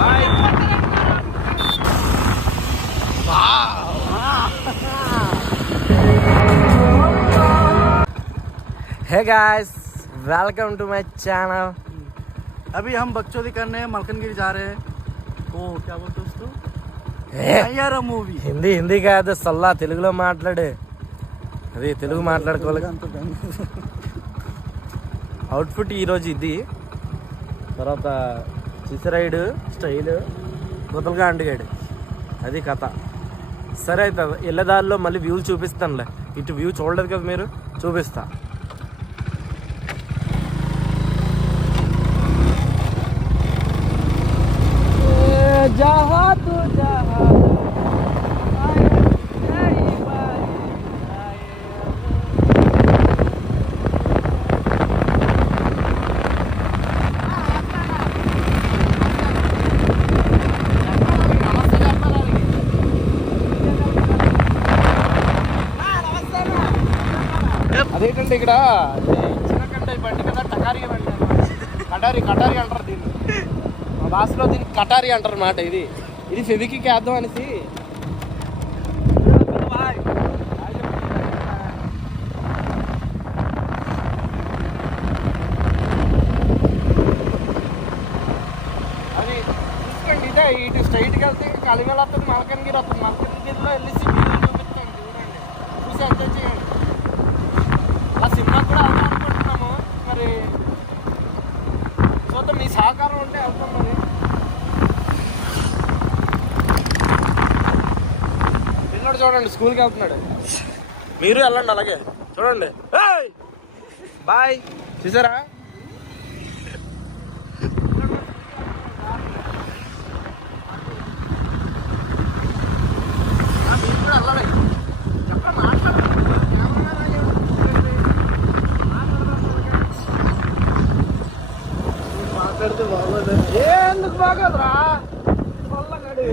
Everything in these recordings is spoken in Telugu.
Bye. Hey guys, welcome to my channel. अभी हम बकचोदी करने मलकनगिरी जा रहे हैं। ओ क्या बोलते उसको? यार मूवी హిందీ హిందీ కాదు, సల్లా తెలుగులో మాట్లాడు. అది తెలుగు మాట్లాడుకోవాలి. అవుట్ఫిట్ ఈరోజు ఇది, తర్వాత చిసరైడు స్టైల్, బుతలుగా అండిగాడు, అది కథ. సరే అయితే వెళ్ళేదారిలో మళ్ళీ వ్యూలు చూపిస్తానులే. ఇటు వ్యూ చూడలేదు కదా మీరు, చూపిస్తా. जहाँ तू जहाँ అదేంటంటే ఇక్కడ చిన్న కంటే బండి కదా, టకారీ బండి, కటారీ కటారీ అంటారు దీన్ని. మా భాషలో దీన్ని కటారీ అంటారు అన్నమాట. ఇది ఫెవికి వేద్దాం అనేసి. అది చూసుకోండి, ఇదే ఇటు స్ట్రైట్కి వెళ్తే కలివేళ వస్తుంది, మలకనగిరి వస్తుంది. మలకనగిరిలో వెళ్ళేసి వీడియో చూపిస్తాం, చూడండి, చూసి ఎంజాయ్ చేయండి. ఆ సినిమా కూడా వెళ్దాం అనుకుంటున్నాము, మరి చూద్దాం, మీ సహకారం ఉంటే వెళ్తాం. మరి పిల్లడు చూడండి స్కూల్కి వెళ్తున్నాడు, మీరు వెళ్ళండి అలాగే చూడండి. బాయ్, చూసారా? మీరు కూడా వెళ్ళాలి. ఎక్కడ మాట్లాడితే బాగోదు. ఎందుకు బాగోదురా? వల్లగడి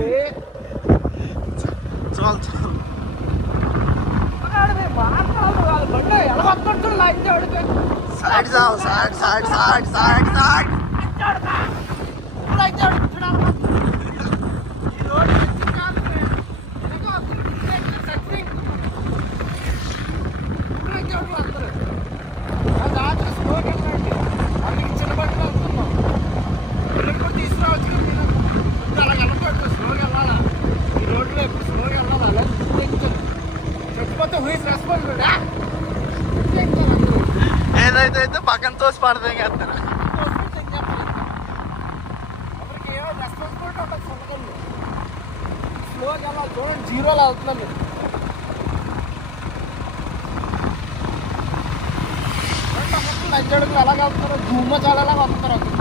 చిన్న బట్టలు వెళ్తున్నాం, తీసుకురావచ్చు. అలా వెళ్ళకూడదు, స్లోగా వెళ్ళాలా. ఈ రోడ్లో ఎప్పుడు స్లోగా వెళ్ళాలా, చెప్పిపోతే హూయిస్ రెస్పాన్సిబుల్. ఏదైతే అయితే పక్కన తోసి పడతాం చేస్తారు. ఎవరికి ఏమో రెస్పాన్సిబిలిటీ ఉంటుంది. సొంతకల్లు స్లోగా వెళ్ళాలి. చూడండి, జీరోలో వెళ్తున్నాను నేను. లంచడుగులు ఎలాగ వెళ్తారో, ధూమ చాలా ఎలాగ వస్తారు అక్కడ.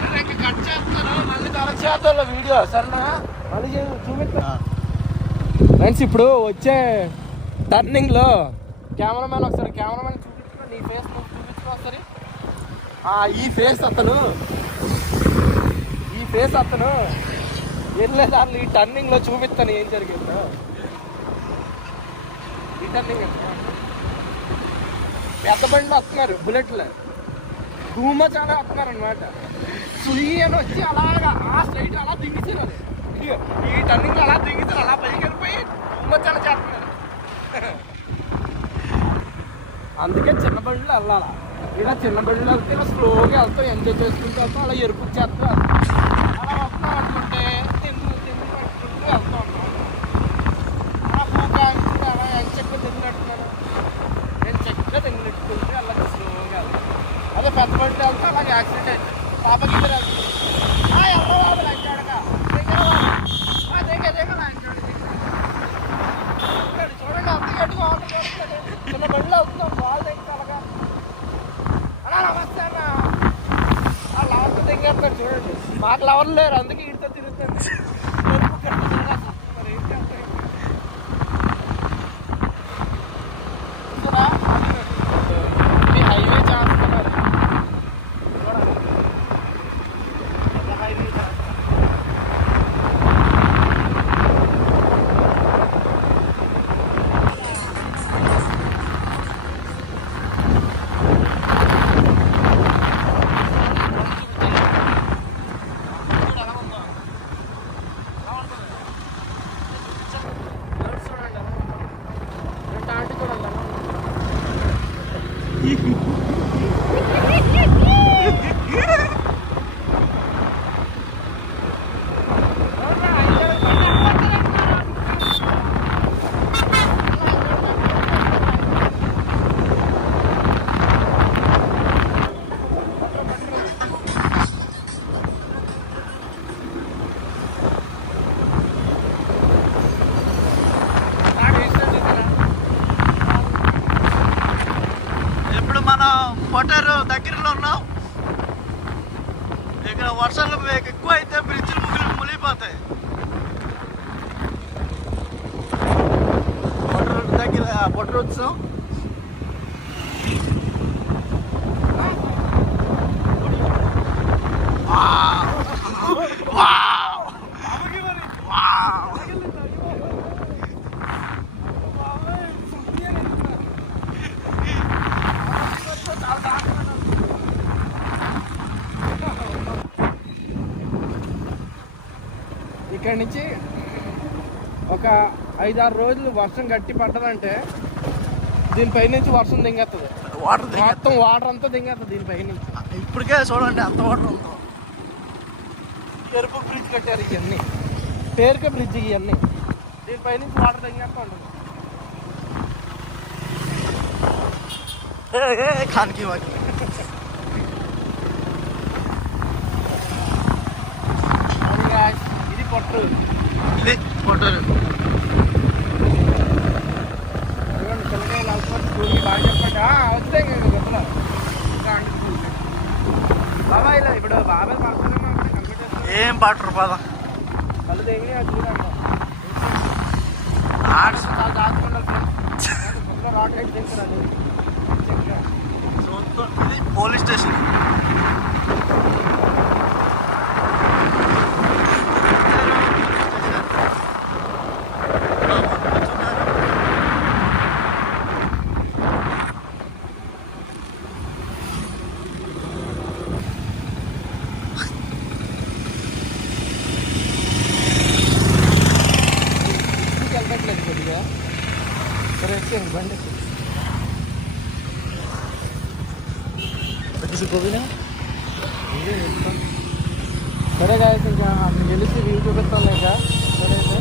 సరే ఇంకా కట్ చేస్తాను, మళ్ళీ తరచు చేద్దాం వీడియో. సరేనా? మళ్ళీ చూపిస్తా ఫ్రెండ్స్. ఇప్పుడు వచ్చే టర్నింగ్లో కెమెరామెన్ ఒకసారి చూపించుకో, నీ ఫేస్ చూపించుకో ఒకసారి. ఈ ఫేస్ అతను వెళ్ళేదాన్ని ఈ టర్నింగ్లో చూపిస్తాను ఏం జరిగిందో. ఈ టర్నింగ్ పెద్ద బండిలో వస్తున్నారు, బుల్లెట్లు ధూమ చాలా వస్తున్నారు అనమాట. సుయ్యి అని వచ్చి అలాగా ఆ స్ట్రైట్ అలా దింగిస్తున్నారు. ఈ టర్నింగ్లో అలా దింగిస్తారు, అలా పైకి వెళ్ళిపోయి ధూమ చాలా చేస్తున్నారు. అందుకే చిన్న బండిలో వెళ్ళాలా. ఇలా చిన్న బండిలో వెళ్తే ఇలా స్లోగా వెళ్తాం, ఎంజాయ్ చేసుకుంటూ వెళ్తాం. అలా ఎరుపు చేస్తాం, అలా వస్తాం అనుకుంటే తిన్ను పట్టుకుంటూ వెళ్తాం. అలా పూగా అనుకుంటే అలా ఎంచెక్క తిన్నట్టున్నాను, నేను చెక్క తిన్నట్టుకుంటే అలా స్లోగా వెళ్తాం. అదే పెద్ద బండిలో వెళ్తే అలాగే యాక్సిడెంట్ అవుతుంది. పాపకి ఇద్దరు వెళ్తుంది, ఎవరో బాబు లంచాడగా చూడండి, అంత గట్టిగా చిన్న బండిలో వస్తున్నాం. బాల్ దగ్గర అలాగా అలా నమస్తే అన్న ఆ లవర్తో దిగేస్తాడు. చూడండి, మాకు లవర్ లేరు, అందుకే ఇంటితో తిరుగుతాను. మరి ఏంటి అంటే హైవే చేస్తున్నారు, హైవే ఇప్పుడు మనం పొటారు దగ్గరలో ఉన్నాం. ఇక్కడ వర్షాలు ఎక్కువ అయితే బ్రిడ్జ్లు మునిగిపోతాయి. పొటారు దగ్గర పొటారు వచ్చాం. ఇక్కడి నుంచి ఒక 5-6 రోజులు వర్షం గట్టి పడ్డదంటే దీనిపై నుంచి వర్షం దింగేస్తుంది. మొత్తం వాటర్ అంతా దింగేస్తుంది దీనిపై నుంచి. ఇప్పటికే చూడండి అంత వాటర్ ఉందో. ఎరుపు బ్రిడ్జ్ కట్టారు ఇవన్నీ, పేరుకే బ్రిడ్జ్ ఇవన్నీ. దీనిపై నుంచి వాటర్ దింగేస్తా ఉంటుంది. ఖాన్కి వాకి ఇది పొట్టరు, ఇది పొటారు. పిల్లకాయలు అవసరం స్కూల్కి బాగా చెప్పండి. వస్తాయి గొప్పలో బాబాయ్ ఇలా ఇప్పుడు బాబాయ్ పడుతున్నాం కంప్యూటర్ ఏం పాటరు పద కళ్ళు తెగి అది చూడండి. చాలా దాచుకుంటారు ఫ్రెండ్స్. రాట్ రైట్ చేస్తారు. అది ఇది పోలీస్ స్టేషన్. వెళ్ళట్లేదు కొద్దిగా. సరే వచ్చేయండి బండి. సరే గాయస్, ఇంకా అక్కడ గెలిచి వ్యూ చూపిస్తాను. ఇంకా సరే అయితే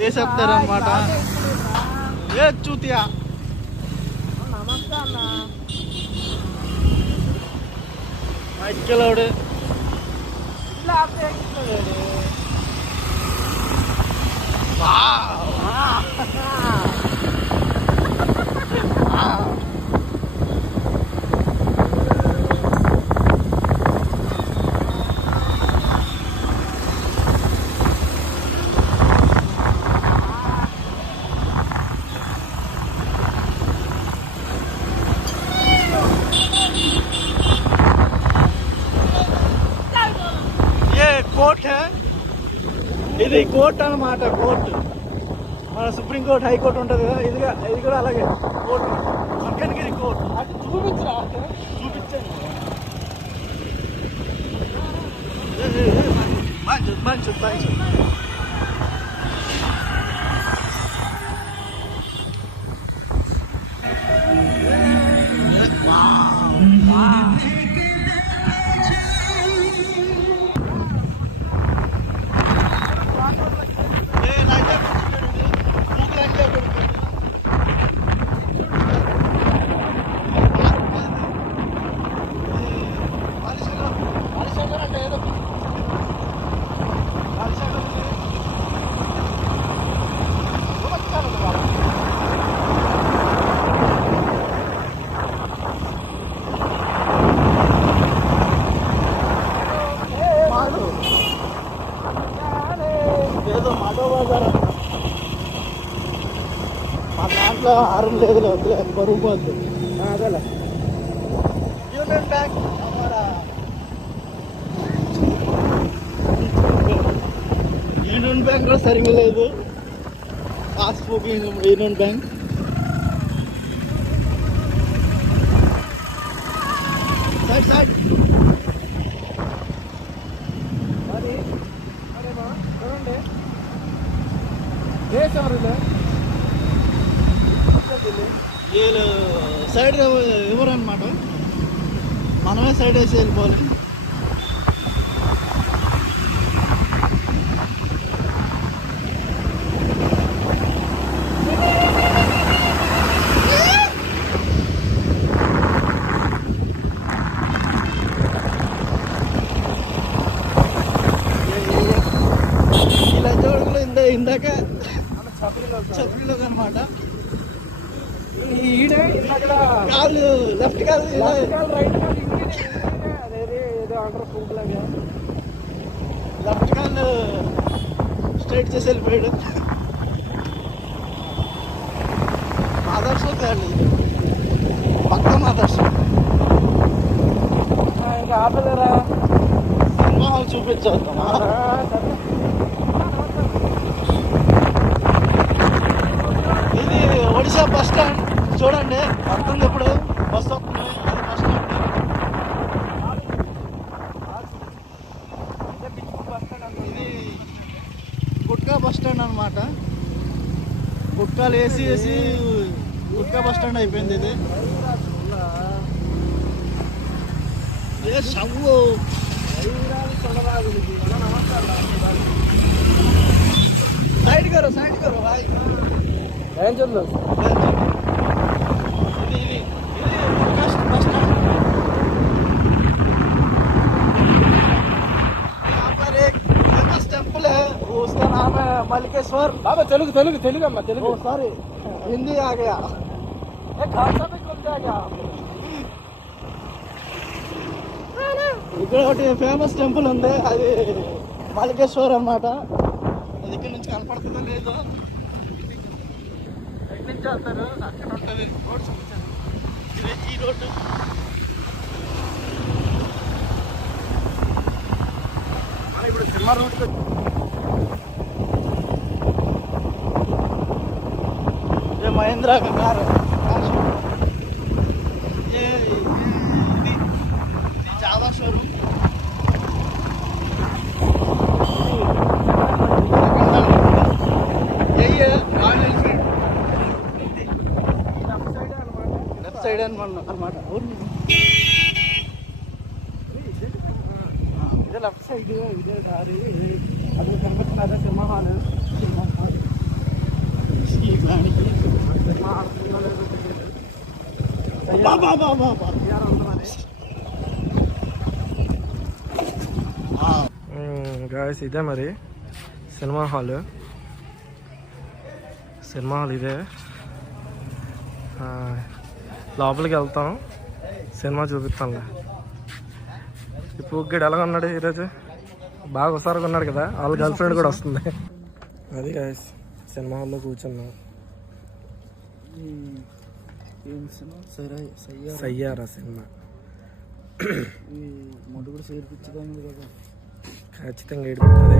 వేసేస్తారనమాట. ఏ చూతియా. నమస్తే అన్న. మైకెలోడు ఇట్లా ఆపే కోర్ట్. ఇది కోర్ట్ అన్నమాట. కోర్టు మన సుప్రీంకోర్టు, హైకోర్టు ఉంటుంది కదా. ఇది కూడా అలాగే కోర్టు. మల్కన్గిరి కోర్టు. అటు చూపించరా. చూపించండి. మంచి మంచి ఇంట్లో ఆరం లేదు వద్దులే బరువు పోద్దు. అదేలే. యూనియన్ బ్యాంక్ యూనియన్ బ్యాంక్ కూడా సరిగ్గా లేదు. Passbook union bank. Side side అది అరేమా చూడండి దేశవరులే వీళ్ళు సైడ్ ఇవ్వరు అనమాట. మనమే సైడ్ వేసి వెళ్ళిపోవాలి. ఇలా చూడకుండా ఇందాక చదువులో అనమాట. ఈడే అక్కడ కాళ్ళు లెఫ్ట్ కాదు రైట్ అదే ఏదో అంటారు ఫుడ్ లాగా లెఫ్ట్ కాళ్ళు స్ట్రైట్ చేసి వెళ్ళిపోయాడు. ఆదర్శం కాదు పక్కన ఆదర్శం. ఇంకా ఆపలేరా సినిమా హాల్ చూపించొద్దామా? ఇది ఒడిశా బస్ స్టాండ్ చూడండి. వస్తుంది ఇప్పుడు బస్ వస్తుంది. అది బస్ స్టాండ్. ఇది గుట్కా బస్ స్టాండ్ అనమాట. గుట్కాలు వేసి వేసి గుట్కా బస్ స్టాండ్ అయిపోయింది ఇది. ఏ సవ్వు साइड करो भाई. ఏం చూద్దాం ఇది बस स्टैंड. यहाँ पर एक फेमस टेम्पल है, उसका नाम है मलिकेश्वर. బాబా తెలుగు తెలుగు తెలుగు అమ్మా తెలుగు सॉरी हिंदी आ गया. खालसा में खुल जाएगा ఇక్కడ ఒకటి ఫేమస్ టెంపుల్ ఉంది. అది మలికేశ్వర్ అన్నమాట. అది ఇక్కడ నుంచి కనపడుతుందో లేదో. ఎక్కడి నుంచి వెళ్తారు అక్కడ ఉంటుంది రోడ్ చూపించాను. ఇదే ఈ రోడ్డు. ఇప్పుడు సినిమా రూట్ ये महिंद्रा का कार है. ये जावा शोरूम. यही है रॉयल एनफील्ड. लेफ्ट साइड అనమాట. ఇదే లెఫ్ట్ సైడ్ ఇదే దారి అది కనిపిస్తున్నదే సినిమా హాల్ ఈ గాడికి సినిమా హాల్ లేదు బాబా బాబా బాబా. గాయస్ ఇదే మరి సినిమా హాల్ ఇదే. లోపలికి వెళ్తాం సినిమా చూపిస్తాంలే. ఇప్పుడు గడు ఎలాగ ఉన్నాడు ఈరోజు బాగా ఒకసారిగా ఉన్నాడు కదా. వాళ్ళ గర్ల్ ఫ్రెండ్ కూడా వస్తుంది. అది గాయస్ సినిమా హాల్లో కూర్చున్నాం. సయ్యారా సినిమా మొట్టు కూడా చేర్పించదాన్ని కదా. ఖచ్చితంగా ఏడిపోతుంది.